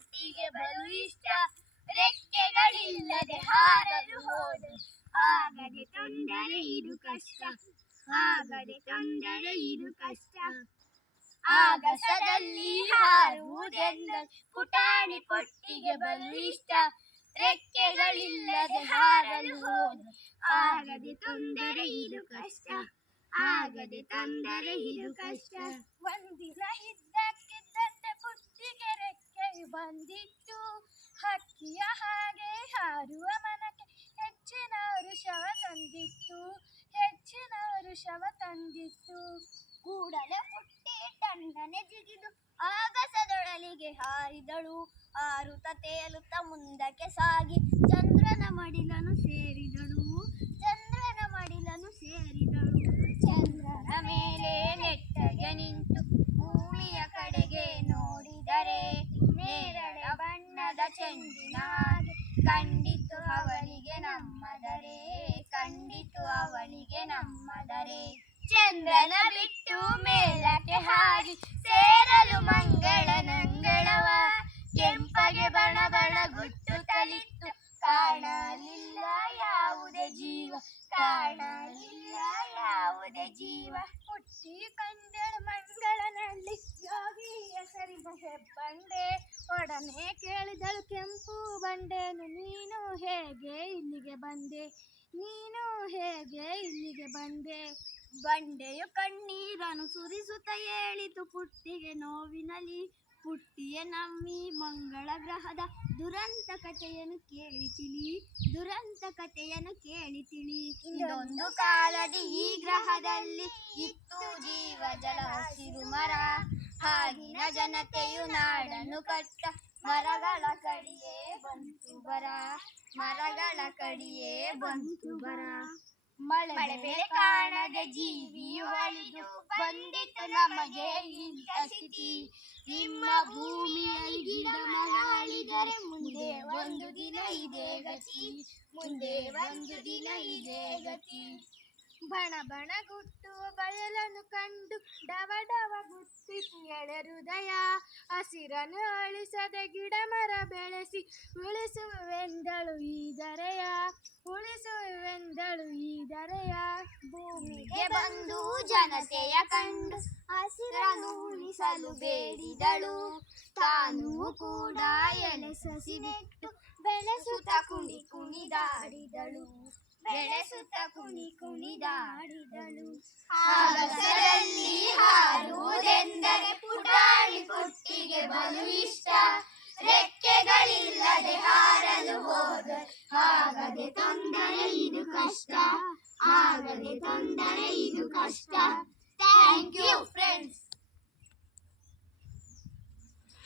ಪುಟ್ಟಿಗೆ ಬಲು ಇಷ್ಟ ರೆಕ್ಕೆಗಳಿಲ್ಲದೆ ಹಾರಲು ಹೋದೆ. ಆಗದೆ ತೊಂದರೆ ಇದು ಕಷ್ಟ. ಆಗದೆ ತೊಂದರೆ ಇದು ಕಷ್ಟ. ಆಗಸದಲ್ಲಿ ಹಾರುವುದೆಂದ ಪುಟಾಣಿ ಪೊಟ್ಟಿಗೆ ಬಲು ಇಷ್ಟ ರೆಕ್ಕೆಗಳಿಲ್ಲದೆ ಹಾರಲು ಹೋದ. ಆಗದೆ ತೊಂದರೆ ಇದು ಕಷ್ಟ. ಆಗದೆ ತೊಂದರೆ ಇದು ಕಷ್ಟ. ಒಂದಿನ ರೆಕ್ಕೆ ಬಂದಿತ್ತು ಹಕ್ಕಿಯ ಹಾಗೆ ಹಾರುವ ಮನಕ್ಕೆ ಹೆಚ್ಚಿನ ವೃಷವ ತಂದಿತ್ತು, ಹೆಚ್ಚಿನ ವೃಷವ ತಂದಿತ್ತು. ಕೂಡಲೇ ಪುಟ್ಟಿ ತಣ್ಣನೆ ಜಿಗಿದು ಆಗಸದೊಳಲಿಗೆ ಹಾರಿದಳು. ಆರುತ ತೇಲುತ್ತ ಮುಂದಕ್ಕೆ ಸಾಗಿ ಚಂದ್ರನ ಮಡಿಲನು ಸೇರಿದಳು ನಮ್ಮದರೆ ಚಂದ್ರನ ಬಿಟ್ಟು ಮೇಲಕ್ಕೆ ಹಾರಿ. ಸೇರಲು ಮಂಗಳ ನಂಗಳವ. ಕೆಂಪಗೆ ಬಣ ಬಣ ಗುಟ್ಟು ತಲಿತ್ತು. ಕಾಣಲಿಲ್ಲ ಯಾವುದೇ ಜೀವ. ಕಾಣಲಿಲ್ಲ ಯಾವುದೇ ಜೀವ. ಹುಟ್ಟಿ ಕಂದಳ ಮಂಗಳನಲ್ಲಿ. ಯೋಗಿ ಹೆಸರಿನ ಹೆಬ್ಬಂಡೆ. ಒಡನೆ ಕೇಳಿದಳು ಕೆಂಪು ಬಂಡೆನು. ನೀನು ಹೇಗೆ ಇಲ್ಲಿಗೆ ಬಂದೆ? ನೀನು ಹೇಗೆ ಇಲ್ಲಿಗೆ ಬಂದೆ? ಬಂಡೆಯು ಕಣ್ಣೀರನ್ನು ಸುರಿಸುತ್ತ ಹೇಳಿತು ಪುಟ್ಟಿಗೆ ನೋವಿನಲ್ಲಿ. ಪುಟ್ಟಿಯ ನಮ್ಮಿ ಮಂಗಳ ಗ್ರಹದ ದುರಂತ ಕಥೆಯನ್ನು ಕೇಳಿತಿಳಿ, ದುರಂತ ಕಥೆಯನ್ನು ಕೇಳಿತಿಳಿ. ಇದೊಂದು ಕಾಲದಿ ಈ ಗ್ರಹದಲ್ಲಿ ಇತ್ತು ಜೀವ ಜಲ ಹಸಿರು ಮರ. ಹಾಗಿನ ಜನತೆಯು ನಾಡನ್ನು ಕಟ್ಟ ಮರಗಳ ಕಡಿಯೇ ಬಂತು ಬರ. ಮರಗಳ ಕಡಿಯೇ ಬಂತು ಬರ. ಮಳೆ ಬೆಳೆ ಕಾಣದ ಜೀವಿ ಒಳಿದು ಬಂದಿತು ನಮಗೆ ಇಂಥ ಸ್ಥಿತಿ. ನಿಮ್ಮ ಭೂಮಿಯಲ್ಲಿ ಗಿಡ ಮರಳಿದರೆ ಮುಂದೆ ಒಂದು ದಿನ ಇದೆ ಗತಿ. ಮುಂದೆ ಒಂದು ದಿನ ಇದೆ ಗತಿ. ಬಣ ಬಣ ಗುಟ್ಟು ಬಯಲನ್ನು ಕಂಡು ಡವ ಡವ ಗುಟ್ಟಿತು ಎಳೆ ಹೃದಯ ಹಸಿರನ್ನು ಅಳಿಸದೆ ಗಿಡ ಮರ ಬೆಳೆಸಿ ಉಳಿಸುವೆಂದಳು ಈ ದರೆಯ ಉಳಿಸುವೆಂದಳು ಈ ದರೆಯ ಭೂಮಿಗೆ ಬಂದು ಜನತೆಯ ಕಂಡು ಹಸಿರನ್ನು ಉಳಿಸಲು ಬೇಡಿದಳು. ತಾನು ಕೂಡ ಎಲೆ ಸಸಿ ನೆಟ್ಟು ಬೆಳೆಸುತ್ತ ಕುಣಿ ಕುಣಿದಾಡಿದಳು ಬೆಳೆಸುತ್ತ ಕುಣಿ ಕುಣಿದಾಡಿದಳು ಪುಟಾಣಿ ಪುಟ್ಟಿಗೆ ಬಲು ಇಷ್ಟ ರೆಕ್ಕೆಗಳಿಲ್ಲದೆ ಹಾರಲು ಹೋದ. ಆಗದೆ ತೊಂದರೆ ಇದು ಕಷ್ಟ. ಆಗದೆ ತೊಂದರೆ ಇದು ಕಷ್ಟ. Thank you